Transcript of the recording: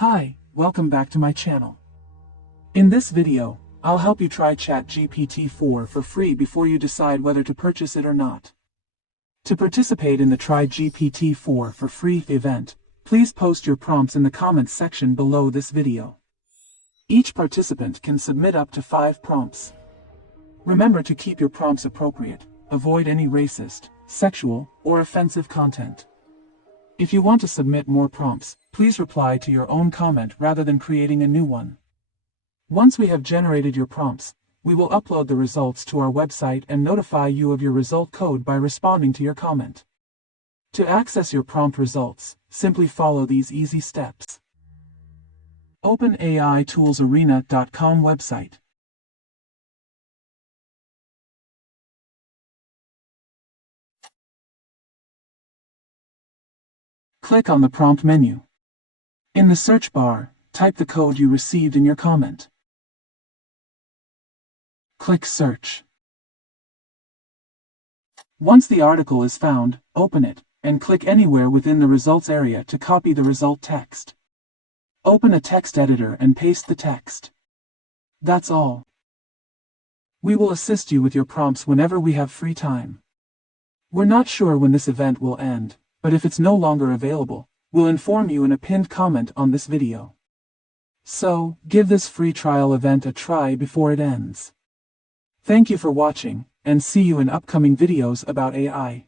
Hi, welcome back to my channel. In this video, I'll help you try ChatGPT 4 for free before you decide whether to purchase it or not. To participate in the Try GPT 4 for free event, please post your prompts in the comments section below this video. Each participant can submit up to 5 prompts. Remember to keep your prompts appropriate, avoid any racist, sexual, or offensive content. If you want to submit more prompts, please reply to your own comment rather than creating a new one. Once we have generated your prompts, we will upload the results to our website and notify you of your result code by responding to your comment. To access your prompt results, simply follow these easy steps. openai toolsarena.com website. Click on the prompt menu. In the search bar, type the code you received in your comment. Click Search. Once the article is found, open it, and click anywhere within the results area to copy the result text. Open a text editor and paste the text. That's all. We will assist you with your prompts whenever we have free time. We're not sure when this event will end, but if it's no longer available, we'll inform you in a pinned comment on this video. So, give this free trial event a try before it ends. Thank you for watching, and see you in upcoming videos about AI.